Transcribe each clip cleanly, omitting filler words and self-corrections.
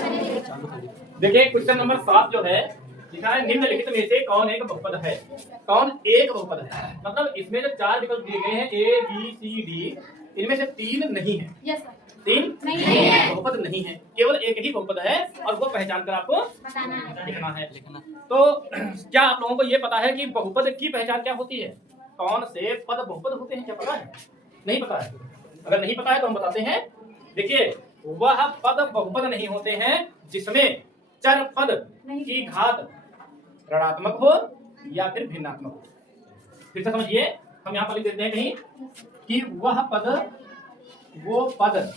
देखिए question number 7 जो है लिखा है निम्नलिखित में से कौन एक बहुपद है। कौन एक बहुपद है मतलब इसमें जो 4 विकल्प दिए गए हैं ए बी सी डी, इनमें से 3 नहीं है। Yes sir. 3 नहीं है, बहुपद नहीं है, केवल एक ही बहुपद है और वो पहचान कर आपको बताना है। लिखना है। तो क्या आप लोगों को ये पता है कि बहुपद की पहचान क्या होती है? कौन से पद बहुपद होते हैं, क्या पता है? नहीं पता है? अगर नहीं पता है तो हम बताते हैं। देखिए वह पद बहुपद नहीं होते हैं जिसमें चर पद की घात ऋणात्मक हो या फिर भिन्नात्मक हो। फिर से समझिए, हम यहाँ पर लिख देते हैं कहीं कि वह पद वो पद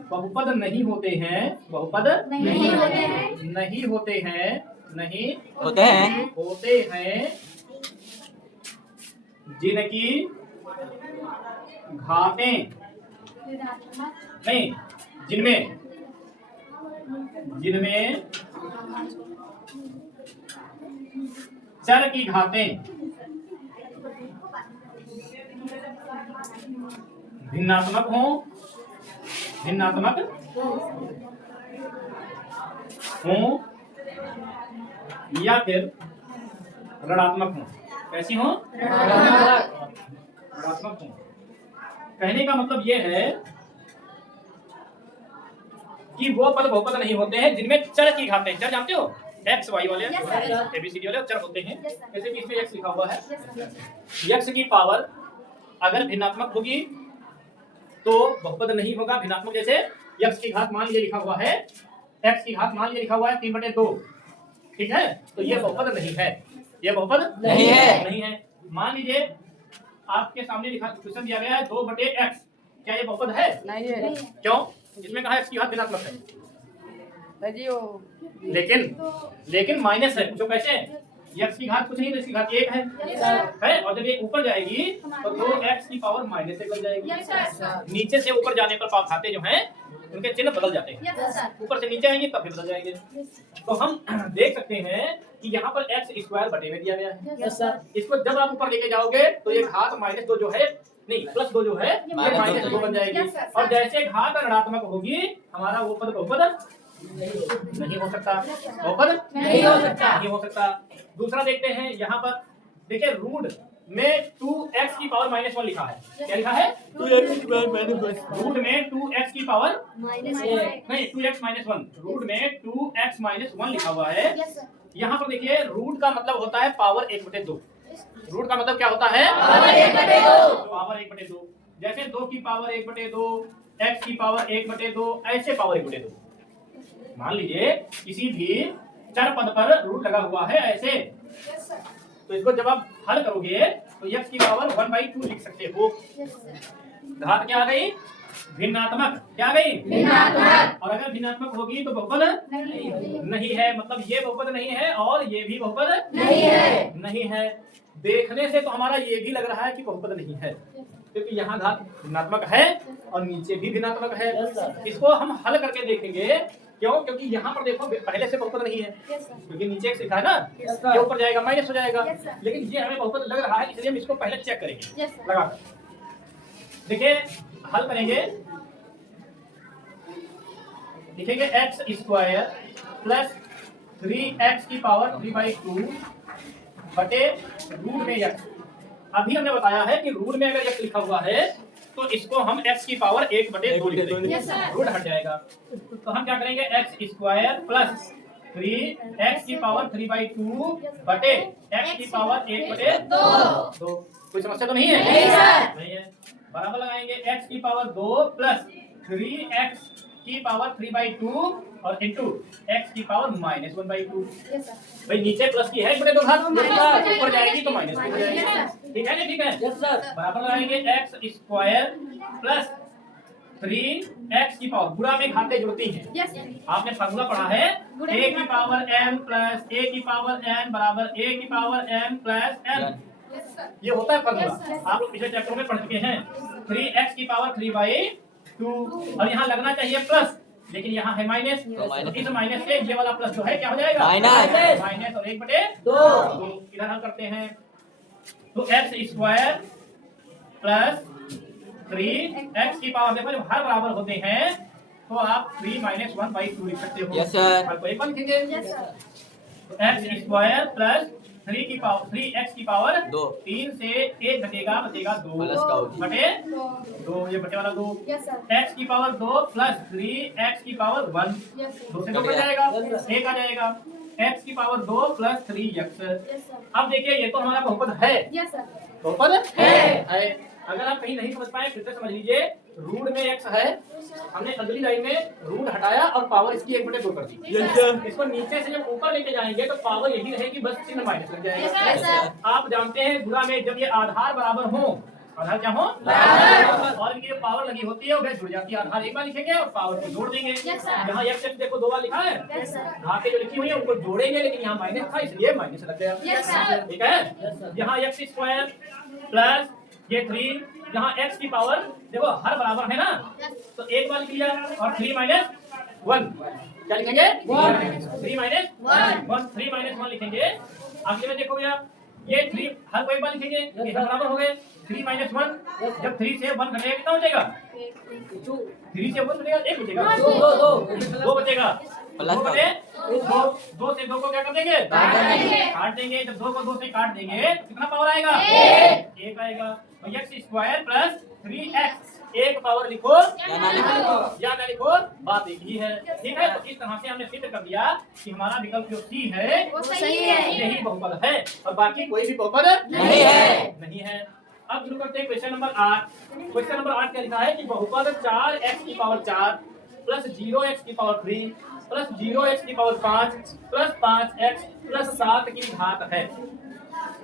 बहुपद नहीं होते हैं, बहुपद नहीं होते हैं, नहीं होते हैं, नहीं होते हैं, होते हैं जिनकी घातें नहीं, जिनमें जिनमें चर की घातें भिन्नात्मक हो, भिन्नात्मक हो या फिर ऋणात्मक हो। कैसी हो? ऋणात्मक हो। कहने का मतलब ये है कि वो पद बहुपद नहीं होते हैं जिनमें चर की घातें, चर जानते हो एक्स वाई वाले एबीसीडी वाले चर होते हैं। जैसे कि इसमें एक्स लिखा हुआ है, एक्स की पावर अगर भिन्नात्मक होगी तो बहुपद नहीं होगा। भिन्नात्मक जैसे एक्स की घात मान लीजिए लिखा हुआ है, एक्स की घात मान लीजिए लिखा हुआ है 3/2, ठीक है, तो ये बहुपद नहीं है, ये बहुपद नहीं है। नहीं है। मान लीजिए आपके सामने लिखा क्वेश्चन दिया गया है 2/x, क्या ये बहुपद है? नहीं है क्यों? इसमें कहा एक्स की घात भिन्नात्मक है, जी वो लेकिन माइनस है, जो कैसे एक्स की घात कुछ नहीं तो इसकी घात 1 है, और जब ये ऊपर जाएगी तो 2x की पावर -1 बन जाएगी। नीचे से ऊपर जाने पर खाते जो हैं उनके चिन्ह बदल जाते हैं, ऊपर से नीचे आएंगे तब भी बदल जाएंगे। तो हम देख सकते हैं कि यहाँ पर x² बटे में दिया गया है। इसको जब आप ऊपर लेके जाओगे तो ये घात -2 जो है नहीं +2 जो है ये -2 बन जाएगी, और जैसे घात ऋणात्मक होगी हमारा वो पद बहुपद नहीं हो सकता, बहुपद नहीं हो सकता। नहीं हो सकता। दूसरा देखते हैं, यहाँ पर देखिए रूट में 2x की पावर -1 लिखा है, क्या लिखा है? 2x की पावर -1। रूट में 2x की पावर -1 नहीं 2x -1, रूट में 2x -1 लिखा हुआ है। यहाँ पर देखिए रूट का मतलब होता है पावर 1/2। रूट का मतलब क्या होता है? पावर 1/2। जैसे 2 की पावर 1/2, x की पावर 1/2, ऐसे पावर 1/2। मान लीजिए किसी भी चर पद पर रूट लगा हुआ है ऐसे, तो इसको जब आप हल करोगे तो x की पावर 1/2 लिख सकते हो। घात क्या आ गई? भिन्नात्मक। क्या आ गई? भिन्नात्मक। और अगर भिन्नात्मक होगी तो बहुपद नहीं है, मतलब ये बहुपद नहीं है और ये भी बहुपद नहीं है। देखने से तो हमारा ये भी लग रहा है कि बहुपद नहीं है, क्योंकि यहाँ घात भिन्नात्मक है और नीचे भी भिन्नात्मक है। इसको हम हल करके देखेंगे, क्यों? क्योंकि यहाँ पर देखो पहले से बहुपद नहीं है, क्योंकि नीचे एक लिखा है ना, ये ऊपर जाएगा माइनस हो जाएगा, लेकिन ये हमें बहुपद लग रहा है, इसलिए हम इसको पहले चेक करेंगे लगाकर। देखिए हल करेंगे, लिखेंगे x² प्लस 3x की पावर 3/2 बटे रूट में x। अभी हमने बताया है कि रूट में अगर x लिखा हुआ है तो इसको हम x की पावर 1/2 लिख देंगे, रूट हट जाएगा। तो हम क्या करेंगे, x² प्लस 3x की पावर 3/2 बटे x की पावर 1/2। कोई समस्या तो नहीं है? नहीं है। बराबर लगाएंगे x की पावर 2 प्लस 3x की पावर 3/2 और इंटू x की पावर -1/2। भाई नीचे प्लस की है 1/2 घात, ऊपर जाएगी तो माइनस हो जाएगी, ठीक है? ठीक है बराबर लगाएंगे x² प्लस 3x की पावर, गुणा में घातें जुड़ती हैं, आपने फार्मूला पढ़ा है a की पावर m प्लस a की पावर n बराबर a की पावर m प्लस n, ये होता है फार्मूला, आप लोग पिछले चैप्टर में पढ़ चुके हैं। 3x की पावर 3/2 और यहाँ लगना चाहिए प्लस, लेकिन यहाँ है माइनस, तो इस माइनस से ये वाला प्लस जो है क्या हो जाएगा? माइनस और 1/2। इधर हल करते हैं, तो x² प्लस 3x की पावर, देखो जब हर बराबर होते हैं तो आप 3 माइनस 1/2 लिख सकते हो। Yes, sir. और कोई बात लिखेंगे Yes, sir. तो x स्क्वायर प्लस 3x की पावर दो। 3 से 1 घटेगा बचेगा 2 प्लस का होगी। बटे No. 2 ये बटे वाला 2 Yes, sir. x की पावर 2 प्लस 3x की पावर 1 Yes, sir. 2 से 2 कट जाएगा 1 आ जाएगा x की power 2 plus 3x। Yes, sir. अब देखिए ये तो हमारा बहुपद है Yes, sir. बहुपद है। अगर आप कहीं नहीं समझ पाए फिर से समझ लीजिए रूट में x है हमने अगली लाइन में रूट हटाया और पावर इसकी 1/2 कर दी। Yes, sir. इसको नीचे से जब ऊपर लेके जाएंगे तो पावर यही रहेगी बस चिन्ह माइनस लग Yes, जाएगा। sir. आप जानते हैं गुणा में जब ये आधार बराबर हो आधार क्या हो बराबर। और ये पावर लगी होती है वो जुड़ जाती है आधार एक बार लिखेंगे और पावर को जोड़ देंगे। Yes, sir. यहाँ x देखो 2 बार लिखा है Yes, sir. आगे जो लिखी हुई है उनको जोड़ेंगे लेकिन यहाँ माइनस था इसलिए माइनस लग गया। Yes, sir. ठीक है यहाँ x स्क्वायर प्लस ये 3 यहाँ x की पावर देखो हर बराबर है ना तो एक बार लिख लिया और 3 माइनस 1 क्या लिखेंगे 3 माइनस 1 3 माइनस 1 लिखेंगे। आगे में देखो भैया ये 3 हर को एक बार लिखेंगे ये हर बराबर हो गए 3 माइनस 1 जब 3 से 1 घटेगा कितना बचेगा 3 से 1 घटेगा 1 बचेगा 2 बचेगा प्लस 2 बचे 2 से 2 को क्या कर देंगे काट देंगे जब 2 को 2 से काट देंगे कितना पावर आएगा 1 आएगा तो x स्क्वायर प्लस 3x एक पावर लिखो या ना लिखो। या ना लिखो बात एक ही है। ठीक है तो इस तरह से हमने सिद्ध कर दिया कि हमारा विकल्प जो C है वो सही है। यही बहुपद है और बाकी कोई भी बहुपद नहीं है। नहीं है। अब शुरू करते हैं क्वेश्चन नंबर 8। क्वेश्चन नंबर 8 क्या लिखा है कि बहुपद 4x की पावर 4 प्लस 0x की पावर 3 प्लस 0x की पावर 5 प्लस 5x प्लस 7 की घात है।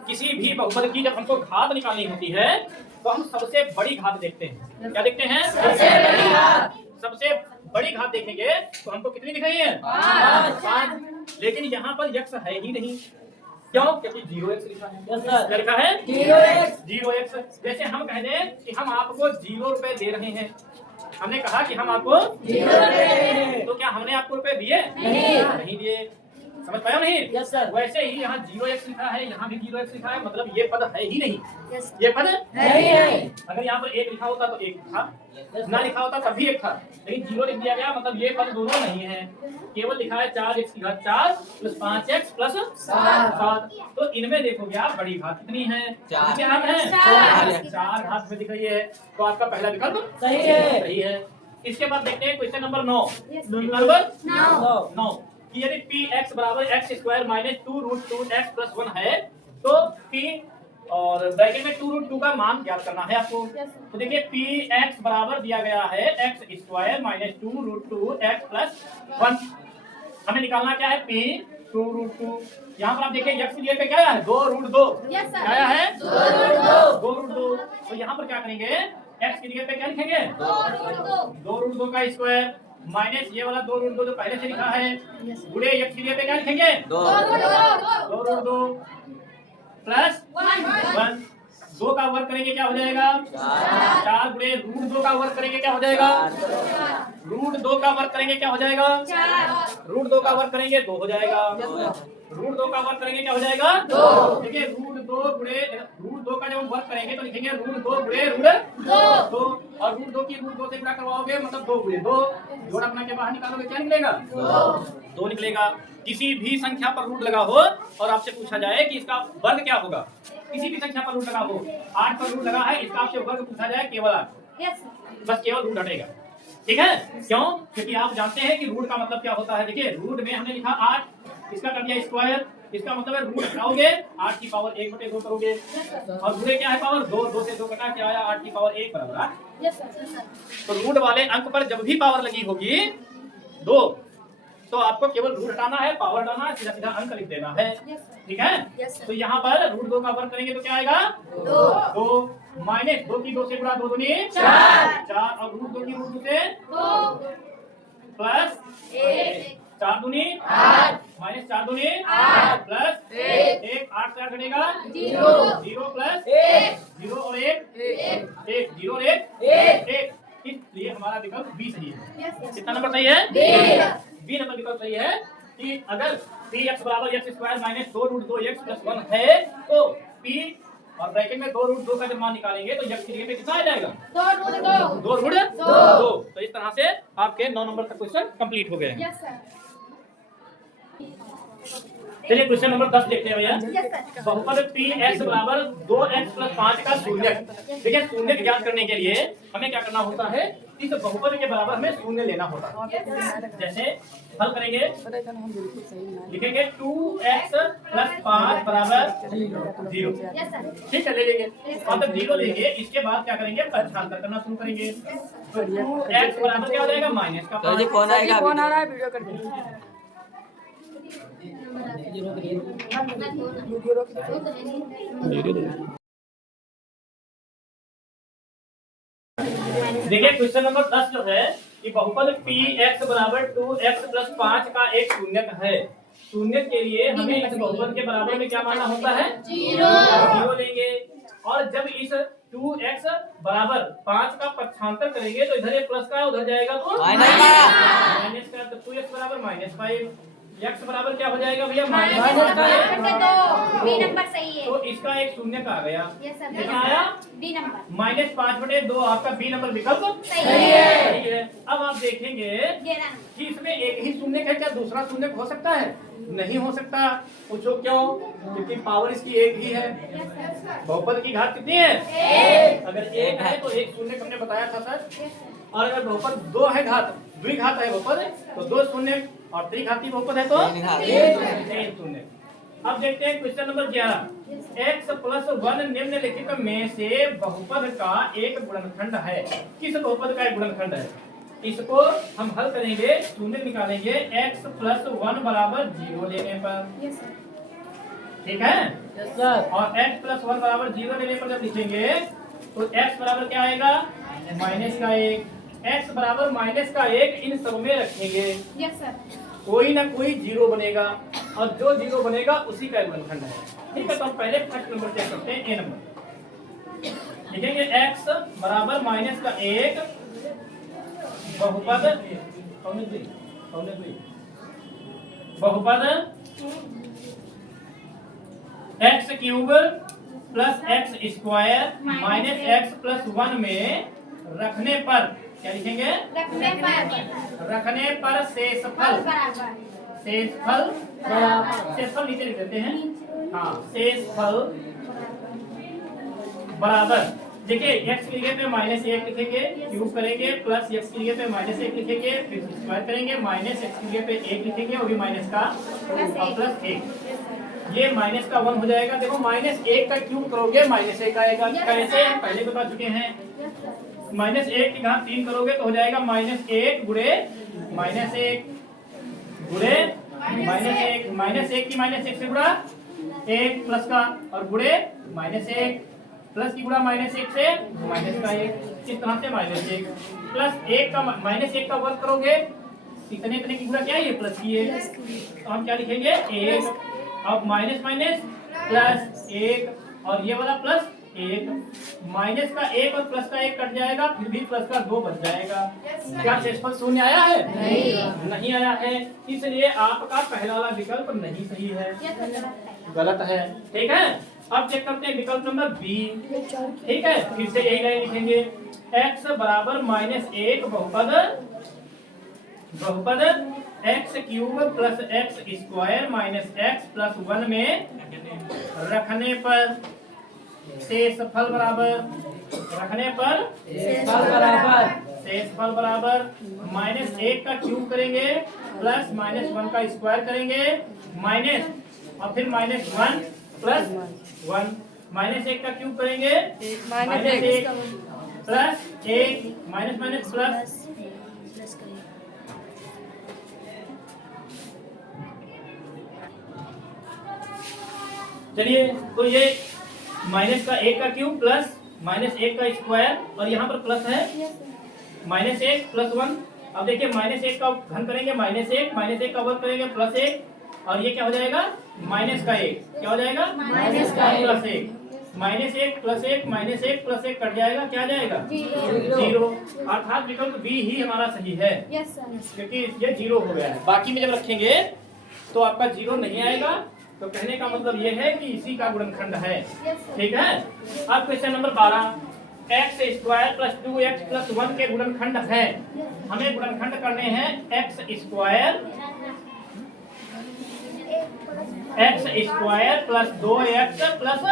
किसी भी बहुपद की जब हमको घात निकालनी होती है तो हम सबसे बड़ी घात देखते हैं। क्या देखते हैं सबसे बड़ी घात। सबसे बड़ी घात देखेंगे तो हमको कितनी दिख रही है 5। लेकिन यहाँ पर x है ही नहीं क्यों क्योंकि 0x लिखा है। क्या लिखा है 0x। जैसे हम कह दें कि हम आपको 0 रुपए दे रहे हैं हमने कहा कि हम आपको 0 रुपए तो क्या हमने आपको रुपए दिए नहीं दिए समझ पाया नहीं। Yes, sir. वैसे ही यहाँ 0x लिखा है यहाँ भी 0x लिखा है मतलब ये पद है ही नहीं Yes. ये पद नहीं है। अगर यहाँ पर 1 लिखा होता तो 1 था ना लिखा होता तब भी 1 था लेकिन 0 लिख दिया गया मतलब ये पद दोनों नहीं है केवल लिखा है 4x की घात 4 प्लस 5x प्लस 7। तो इनमें देखोगे आप बड़ी घात कितनी है 4 कितनी घात है 4 घात में दिख रही है तो आपका पहला विकल्प सही है। सही है। इसके बाद देखते हैं क्वेश्चन नंबर 9। Yes. नंबर 9 कि यदि px बराबर x square minus 2 root 2x plus 1 है तो p और ब्रैकेट में 2 रूट 2 का मान ज्ञात करना है आपको। Yes. तो देखिए px बराबर दिया गया है x square minus 2 root 2x plus 1। हमें निकालना क्या है p 2 रूट 2। यहाँ पर आप देखिए x की जगह पे क्या है 2 रूट 2 Yes, sir. क्या है 2 रूट 2। तो यहाँ पर क्या करेंगे x की जगह पे क्या लिखेंगे 2 रूट 2 का स्क्वायर माइनस ये वाला 2 रूट 2 जो पहले से लिखा है गुणे x की जगह पे क्या लिखेंगे 2 रूट 2 प्लस 1 2 का वर्ग करेंगे क्या हो जाएगा 4 गुणे रूट 2 का वर्ग करेंगे क्या हो जाएगा रूट 2 का वर्ग करेंगे क्या हो जाएगा रूट 2 का वर्ग करेंगे 2 हो जाएगा रूट 2 का वर्ग करेंगे क्या हो जाएगा 2। देखिए रूट 2 गुणे रूट 2 का जब हम वर्ग करेंगे तो लिखेंगे रूट 2 गुणे रूट 2 और रूट 2 की रूट 2 से गुणा करवाओगे मतलब 2 गुणे 2 जोड़ अपना के बाहर निकालोगे क्या निकलेगा 2 निकलेगा। किसी भी संख्या पर रूट लगा हो और आपसे पूछा जाए कि इसका वर्ग क्या होगा किसी भी संख्या पर रूट लगा हो 8 पर रूट लगा है इसका आपसे वर्ग पूछा जाए केवल 8 Yes. बस केवल रूट हटेगा। ठीक है क्यों क्योंकि आप जानते हैं कि रूट का मतलब क्या होता है। देखिए रूट में हमने लिखा 8 इसका कर दिया स्क्वायर इसका मतलब है रूट हटाओगे 8 की पावर 1/2 करोगे और गुणे क्या है पावर 2 से 2 घटा क्या आया 8 की पावर 1 बराबर 8। Yes, sir. Yes, sir. तो रूट वाले अंक पर जब भी पावर लगी होगी 2 तो आपको केवल रूट हटाना है पावर हटाना है सीधा सीधा अंक लिख देना है। Yes, sir. ठीक है Yes, sir. तो यहाँ पर रूट 2 का वर्ग करेंगे तो क्या आएगा 2 माइनस 2 की 2 से गुणा 2 दूनी 4 और रूट 2 की रूट 2 से प्लस 4 दूनी 8 माइनस 4 दूनी 8 प्लस 1 8 से 8 घटेगा 0 प्लस 0 और 1 0 और 1 इसलिए हमारा विकल्प बी सही है। Yes, yes. कितना नंबर सही है बी नंबर विकल्प सही है कि अगर px बराबर x square minus 2 root 2x plus 1 है तो p और ब्रैकेट में 2 रूट 2 का जब मान निकालेंगे तो x की जगह पे कितना आ जाएगा? 2 2 रूट 2। तो इस तरह से आपके 9 नंबर का क्वेश्चन कंप्लीट हो गए हैं। Yes sir. चलिए क्वेश्चन नंबर 10 देखते हैं भैया। Yes sir. बहुपद px बराबर 2x + 5 का शून्यक। देखिए शून्यक ज्ञात करने के लिए हमें क्या करना होता है, इस बहुपद के बराबर हमें शून्य लेना होता है। जैसे हल करेंगे, लिखेंगे 2x + 5 बराबर 0। Yes sir. ठीक है, ले लेंगे। अब जब 0 लेंगे इसके बाद क्या करेंगे, पक्षांतर करना शुरू करेंगे। तो 2x बराबर क्या हो जाएगा, माइनस का 5। कौन आएगा? कौन आ रहा है वीडियो कर दीजिए। देखिए क्वेश्चन नंबर 10 जो है कि बहुपद px बराबर 2x + 5 का एक शून्यक है। शून्यक के लिए हमें इस बहुपद के बराबर में क्या मानना होता है, 0 लेंगे। और जब इस 2x बराबर 5 का पक्षांतर करेंगे तो इधर एक प्लस का उधर जाएगा तो माइनस का, तो 2x बराबर -5। x बराबर क्या हो जाएगा भैया, -5। बी नंबर सही है। तो इसका एक शून्यक आ गया। Yes sir. कितना आया, बी नंबर -5/2। आपका बी नंबर विकल्प सही है। सही है। अब आप देखेंगे कि इसमें एक ही शून्यक है, क्या दूसरा शून्यक हो सकता है? नहीं हो सकता। पूछो क्यों? क्योंकि पावर इसकी एक ही है। बहुपद की घात कितनी है? अगर एक है तो एक शून्यक हमने बताया था सर। और अगर बहुपद 2 है, घात द्विघात है बहुपद, तो 2 शून्यक, और त्रिघाती बहुपद है तो 3 शून्यक। अब देखते हैं क्वेश्चन नंबर 11। x + 1 निम्नलिखित में से बहुपद का एक गुणनखंड है। किस बहुपद का एक गुणनखंड है? इसको हम हल करेंगे, शून्य निकालेंगे। x + 1 बराबर 0 लेने पर, ठीक है। और x + 1 बराबर 0 लेने पर जब लिखेंगे तो x बराबर क्या आएगा, -1। x बराबर -1 इन सब में रखेंगे। Yes sir. कोई ना कोई 0 बनेगा, और जो 0 बनेगा उसी का गुणनखंड है। ठीक है, तो हम पहले फर्स्ट नंबर चेक करते हैं, ए नंबर। लिखेंगे x बराबर -1 बहुपद बहुपद x³ + x² -x + 1 में रखने पर क्या लिखेंगे, रखने पर शेषफल शेषफल नीचे लिख देते हैं। हाँ, शेषफल बराबर, देखिए x की जगह पे -1 लिखेंगे, क्यूब करेंगे, प्लस x की जगह पे -1 लिखेंगे, फिर स्क्वायर करेंगे, माइनस x की जगह पे 1 लिखेंगे, वो भी माइनस का, और प्लस 1। ये माइनस का 1 हो जाएगा। देखो -1 का क्यूब करोगे -1 आएगा। कैसे, पहले बता चुके हैं। -1 की घात 3 करोगे तो हो जाएगा -1 गुणे -1 गुणे -1 की -1 से गुणा 1 प्लस का, और गुणे -1 प्लस की गुणा -1 से माइनस का 1। इस तरह से -1 प्लस 1 का -1 का वर्ग करोगे, इतने की गुणा क्या है, प्लस की है। तो हम क्या लिखेंगे, 1। अब माइनस प्लस 1, और ये वाला प्लस 1। माइनस का 1 और प्लस का 1 कट जाएगा, फिर भी प्लस का 2 बच जाएगा। क्या शेषफल शून्य आया है? नहीं आया है। इसलिए आपका पहला वाला विकल्प नहीं सही है, गलत है। ठीक है, अब चेक करते हैं विकल्प नंबर बी। ठीक है, फिर से यही लाइन लिखेंगे। x बराबर -1 बहुपद x³ + x² -x + 1 में रखने पर शेषफल बराबर, रखने पर शेषफल बराबर -1 का क्यूब करेंगे, प्लस -1 का स्क्वायर करेंगे, माइनस, और फिर -1 प्लस 1, -1 का क्यूब करेंगे, -1 प्लस 1 माइनस प्लस, चलिए तो ये माइनस का 1 का क्यूब प्लस -1 का स्क्वायर, और यहाँ पर प्लस है -1 प्लस 1। अब देखिए -1 का घन करेंगे -1 का वर्ग करेंगे +1, और ये क्या हो जाएगा, माइनस का 1 क्या हो जाएगा, माइनस का प्लस 1। -1 प्लस 1 -1 प्लस 1 कट जाएगा, क्या जाएगा, 0। अर्थात विकल्प बी ही हमारा सही है, क्योंकि ये 0 हो गया है। बाकी में जब रखेंगे तो आपका 0 नहीं आएगा, तो कहने का मतलब ये है कि इसी का गुणनखंड है। Yes, sir. ठीक है। अब question number 12, x square plus 2x plus 1 के गुणनखंड है। हमें गुणनखंड करने हैं x square plus 2x plus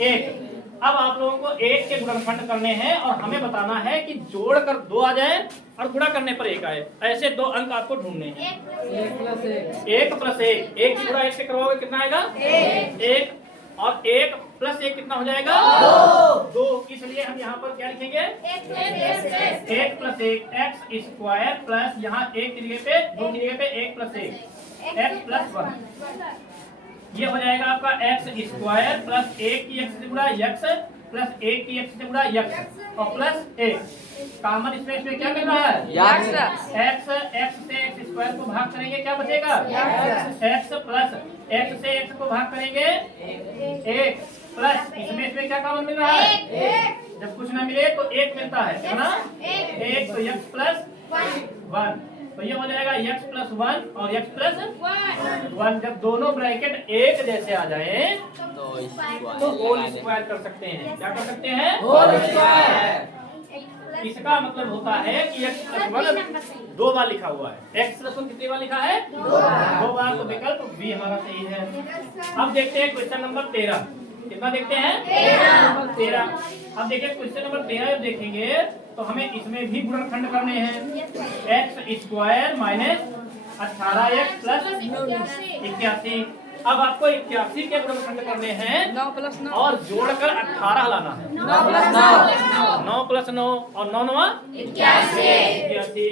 1। अब आप लोगों को 1 के गुणनखंड करने हैं और हमें बताना है कि जोड़कर 2 आ जाए और गुणा करने पर 1 आए। ऐसे 2 अंक आपको ढूंढने हैं। 1 प्लस 1, 1 की गुणा 1 से करवाओगे कितना आएगा? 1 और 1 प्लस 1 कितना हो जाएगा? 2। इसलिए हम यहाँ पर क्या लिखेंगे? 1 प्लस 1 एक्स स्क्वायर प्लस यहाँ 1 की जगह पे 2 की जगह पे 1 प्लस 1 एक्स प्लस 1। ये हो जाएगा आपका एक्स स्क्वायर प्लस 1 की एक्स से गुणा एक्स प्लस 1 की एक्स से गुणा एक्स और प्लस 1। कॉमन इसमें क्या मिल रहा है? एक्स से एक्स स्क्वायर को भाग करेंगे क्या बचेगा? एक्स प्लस एक्स से एक्स को भाग करेंगे 1 प्लस इसमें क्या कॉमन मिल रहा है? जब कुछ ना मिले तो 1 मिलता है। कितना? 1 तो एक्स प्लस 1। तो ये हो जाएगा x प्लस 1 और x प्लस 1। जब दोनों ब्रैकेट एक जैसे आ जाए तो होल स्क्वायर कर सकते हैं। क्या कर सकते हैं? Whole square. इसका मतलब होता है कि x प्लस 1 2 बार लिखा हुआ है। x प्लस 1 कितनी बार लिखा है? 2 बार। तो विकल्प बी हमारा सही है। अब देखते हैं क्वेश्चन नंबर 13। कितना देखते हैं? 13। अब देखिए क्वेश्चन नंबर 13 जब देखेंगे तो हमें इसमें भी गुणनखंड करने हैं। X square minus 18x plus 81। अब आपको 81 के गुणनखंड करने हैं 9 प्लस 9 और जोड़कर 18 लाना है। 9 प्लस 9 9 प्लस 9 और 9 9 81।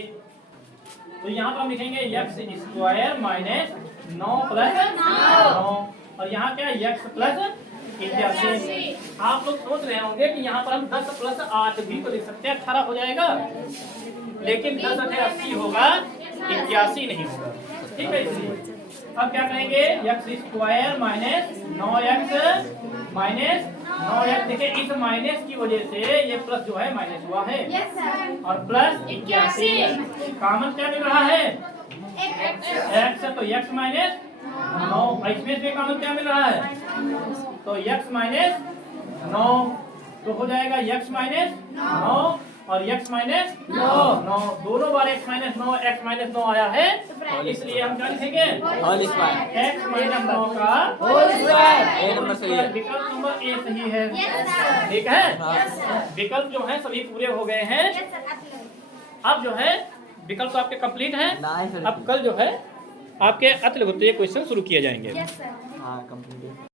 तो यहाँ पर हम लिखेंगे एक्स स्क्वायर माइनस 9 प्लस 9 और यहाँ क्या एक्स प्लस 81। आप लोग सोच रहे होंगे कि यहाँ पर हम 10 प्लस 8 भी तो लिख सकते हैं, 18 हो जाएगा। लेकिन 10 × 80 होगा, 81 नहीं होगा। ठीक है। इसलिए अब क्या करेंगे? एक्स स्क्वायर माइनस 9x देखिए इस माइनस की वजह से ये प्लस जो है माइनस हुआ है और प्लस 81। कॉमन क्या मिल रहा है? x। तो x माइनस 9। इसमें से कॉमन क्या मिल रहा है? तो x माइनस 9 तो हो जाएगा x माइनस 9 और x माइनस 9। दोनों बार x माइनस 9 x माइनस 9 आया है, इसलिए हम क्या लिखेंगे? Whole square. x माइनस 9 का होल स्क्वायर। ए नंबर सही है। विकल्प नंबर ए सही है। ठीक है। विकल्प जो है सभी पूरे हो गए हैं। अब जो है विकल्प तो आपके कंप्लीट हैं। अब कल जो है आपके अतिलघुत्तीय क्वेश्चन शुरू किए जाएंगे। हाँ कंप्लीट।